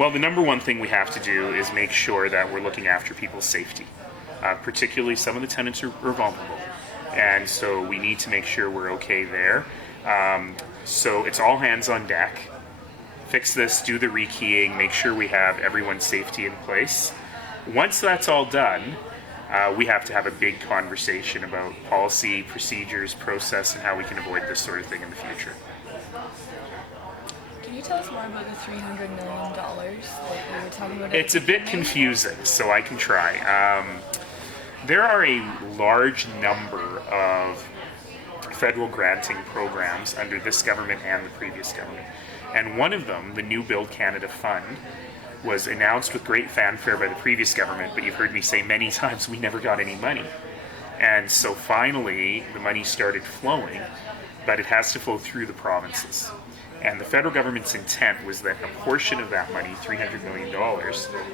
Well, the number one thing we have to do is make sure that we're looking after people's safety. Particularly some of the tenants are vulnerable. And so we need to make sure we're okay there. So it's all hands on deck. Fix this, do the rekeying, make sure we have everyone's safety in place. Once that's all done, we have to have a big conversation about policy, procedures, process, and how we can avoid this sort of thing in the future. Can you tell us more about the $300 million that you were talking about? It's a bit confusing, so I can try. There are a large number of federal granting programs under this government and the previous government. And one of them, the New Build Canada Fund, was announced with great fanfare by the previous government, but you've heard me say many times we never got any money. And so finally, the money started flowing, but it has to flow through the provinces. And the federal government's intent was that a portion of that money, $300 million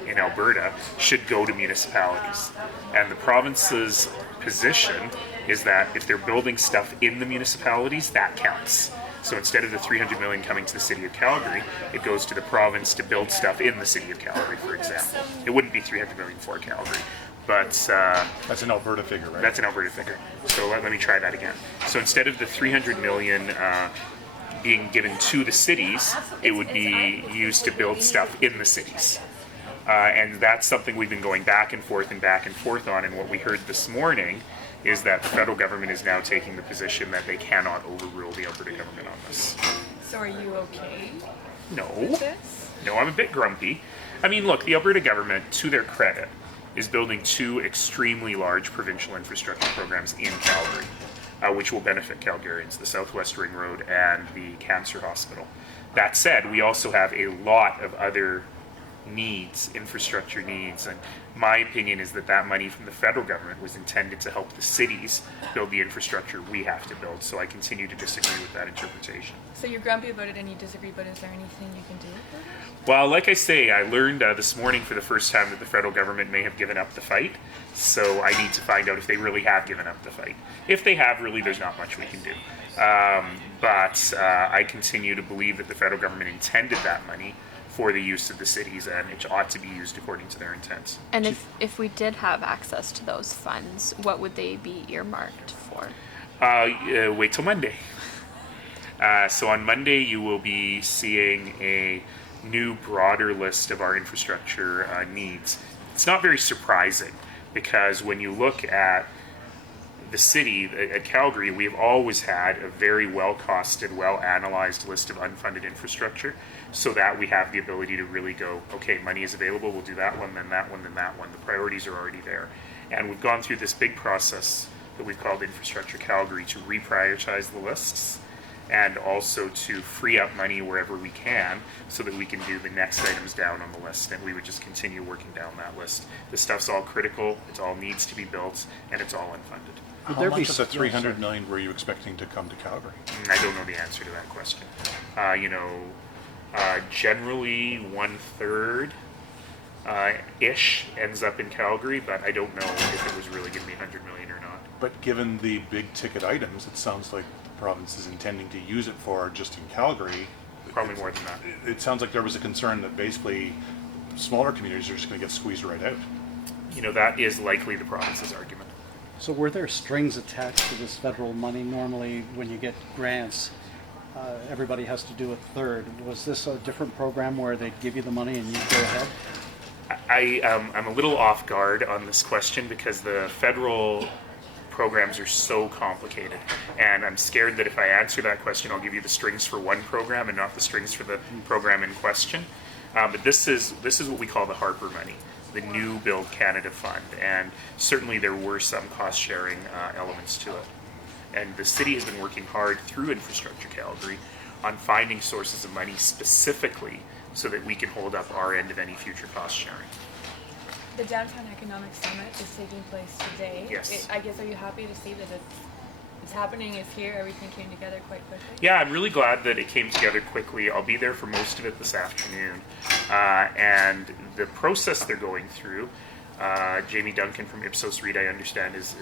in Alberta, should go to municipalities. And the province's position is that if they're building stuff in the municipalities, that counts. So instead of the $300 million coming to the city of Calgary, it goes to the province to build stuff in the city of Calgary, for example. It wouldn't be $300 million for Calgary. But that's an Alberta figure, right? That's an Alberta figure. So let me try that again. So instead of the $300 million being given to the cities, it would be used to build stuff in the cities. And that's something we've been going back and forth on. And what we heard this morning is that the federal government is now taking the position that they cannot overrule the Alberta government on this. So are you okay No. with this? No, I'm a bit grumpy. I mean, look, the Alberta government, to their credit, is building two extremely large provincial infrastructure programs in Calgary, which will benefit Calgarians, the Southwest Ring Road and the Cancer Hospital. That said, we also have a lot of other needs, infrastructure needs, and my opinion is that that money from the federal government was intended to help the cities build the infrastructure we have to build, so I continue to disagree with that interpretation. So you're grumpy about it and you disagree, but is there anything you can do with it? Well, like I say, I learned this morning for the first time that the federal government may have given up the fight, so I need to find out if they really have given up the fight. If they have, really, there's not much we can do. But I continue to believe that the federal government intended that money for the use of the cities, and it ought to be used according to their intents. And if we did have access to those funds, what would they be earmarked for? Wait till Monday. So on Monday, you will be seeing a new, broader list of our infrastructure needs. It's not very surprising, because when you look at the city, at Calgary, we have always had a very well-costed, well-analyzed list of unfunded infrastructure, so that we have the ability to really go, okay, money is available, we'll do that one, then that one, then that one. The priorities are already there. And we've gone through this big process that we've called Infrastructure Calgary to reprioritize the lists and also to free up money wherever we can so that we can do the next items down on the list, and we would just continue working down that list. This stuff's all critical, it all needs to be built, and it's all unfunded. How much of the $300 million were you expecting to come to Calgary? I don't know the answer to that question. Generally 1/3 ish ends up in Calgary, but I don't know if it was really going to be $100 million or not. But given the big ticket items, it sounds like the province is intending to use it for just in Calgary. Probably more than that. It sounds like there was a concern that basically smaller communities are just going to get squeezed right out. That is likely the province's argument. So were there strings attached to this federal money? Normally when you get grants, everybody has to do a third. Was this a different program where they'd give you the money and you'd go ahead? I'm a little off guard on this question because the federal programs are so complicated, and I'm scared that if I answer that question, I'll give you the strings for one program and not the strings for the program in question. But this is what we call the Harper money, the New Build Canada Fund, and certainly there were some cost-sharing elements to it. And the city has been working hard through Infrastructure Calgary on finding sources of money specifically so that we can hold up our end of any future cost sharing. The Downtown Economic Summit is taking place today. Yes. I guess, are you happy to see that it's happening, it's here, everything came together quite quickly? Yeah, I'm really glad that it came together quickly. I'll be there for most of it this afternoon. And the process they're going through, Jamie Duncan from Ipsos Reid, I understand, is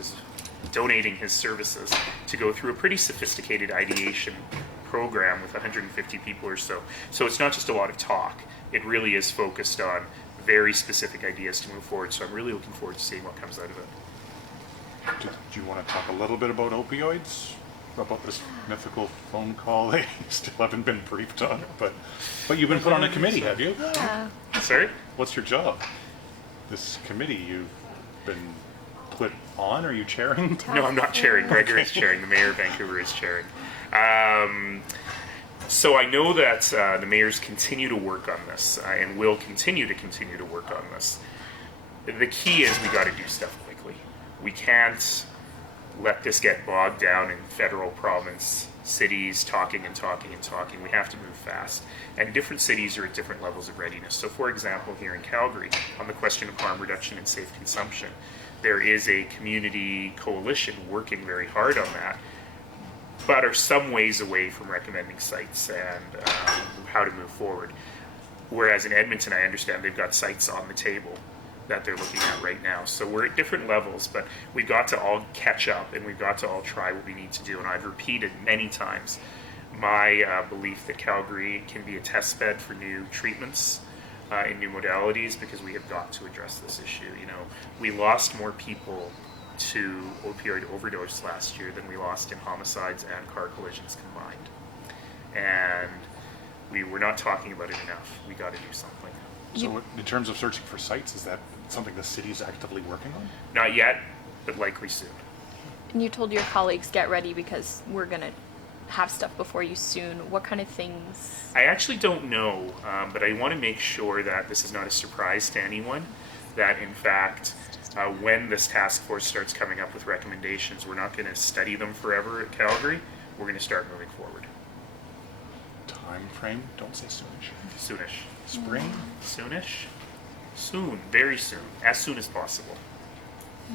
donating his services to go through a pretty sophisticated ideation program with 150 people or so. So it's not just a lot of talk. It really is focused on very specific ideas to move forward. So I'm really looking forward to seeing what comes out of it. Do you want to talk a little bit about opioids? About this mythical phone call they still haven't been briefed on, but you've been put on a committee, have you? Yeah. Sorry? What's your job? This committee you've been put on, are you chairing? No, I'm not chairing. Gregor is chairing. The mayor of Vancouver is chairing. So I know that the mayors continue to work on this and will continue to work on this. The key is we got to do stuff quickly. We can't let this get bogged down in federal, province, cities talking and talking and talking. We have to move fast. And different cities are at different levels of readiness. So for example, here in Calgary, on the question of harm reduction and safe consumption, there is a community coalition working very hard on that, but are some ways away from recommending sites and how to move forward. Whereas in Edmonton, I understand they've got sites on the table that they're looking at right now. So we're at different levels, but we've got to all catch up and we've got to all try what we need to do. And I've repeated many times my belief that Calgary can be a test bed for new treatments in new modalities, because we have got to address this issue. You know, we lost more people to opioid overdose last year than we lost in homicides and car collisions combined. And we're not talking about it enough. We got to do something. So in terms of searching for sites, is that something the city's actively working on? Not yet, but likely soon. And you told your colleagues, get ready because we're going to have stuff before you soon. What kind of things? I actually don't know, but I want to make sure that this is not a surprise to anyone, that in fact, when this task force starts coming up with recommendations, we're not going to study them forever at Calgary. We're going to start moving forward. Time frame? Don't say soonish. Soonish. Spring? Soonish? Soon. Very soon. As soon as possible.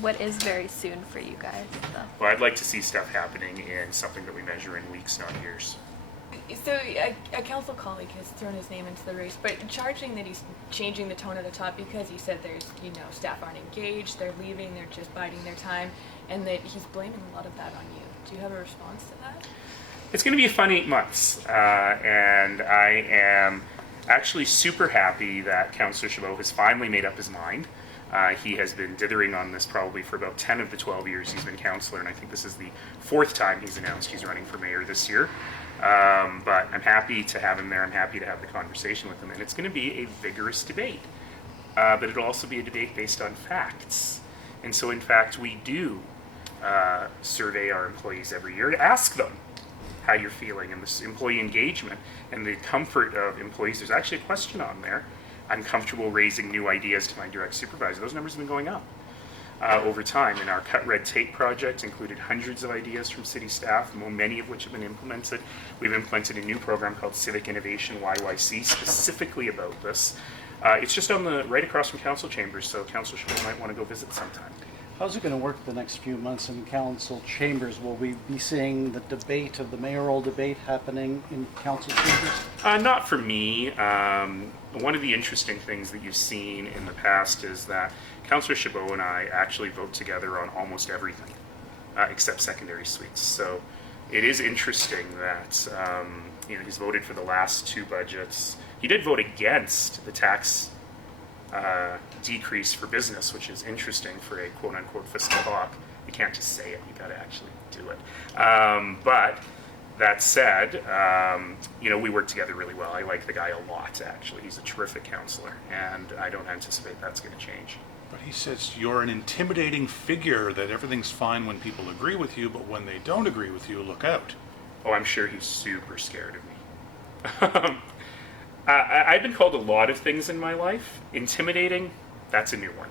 What is very soon for you guys, though? Well, I'd like to see stuff happening in something that we measure in weeks, not years. So a council colleague has thrown his name into the race, but charging that he's changing the tone at the top because he said there's, staff aren't engaged, they're leaving, they're just biding their time, and that he's blaming a lot of that on you. Do you have a response to that? It's going to be a fun 8 months, and I am actually super happy that Councillor Chabot has finally made up his mind. He has been dithering on this probably for about 10 of the 12 years he's been councillor, and I think this is the 4th time he's announced he's running for mayor this year. But I'm happy to have him there. I'm happy to have the conversation with him, and it's going to be a vigorous debate. But it'll also be a debate based on facts. And so, in fact, we do survey our employees every year to ask them how you're feeling and this employee engagement and the comfort of employees. There's actually a question on there. I'm comfortable raising new ideas to my direct supervisor. Those numbers have been going up over time. And our Cut Red Tape project included hundreds of ideas from city staff, many of which have been implemented. We've implemented a new program called Civic Innovation YYC specifically about this. It's just on the right across from council chambers, so Councillor Chabot might want to go visit sometime. How's it going to work the next few months in council chambers? Will we be seeing the debate of the mayoral debate happening in council chambers? Not for me. One of the interesting things that you've seen in the past is that Councillor Chabot and I actually vote together on almost everything, except secondary suites. So it is interesting that he's voted for the last 2 budgets. He did vote against the tax decrease for business, which is interesting for a quote-unquote fiscal hawk. You can't just say it, you got to actually do it. But that said, we work together really well. I like the guy a lot, actually. He's a terrific counselor, and I don't anticipate that's going to change. But he says you're an intimidating figure, that everything's fine when people agree with you, but when they don't agree with you, look out. Oh, I'm sure he's super scared of me. I've been called a lot of things in my life. Intimidating, that's a new one.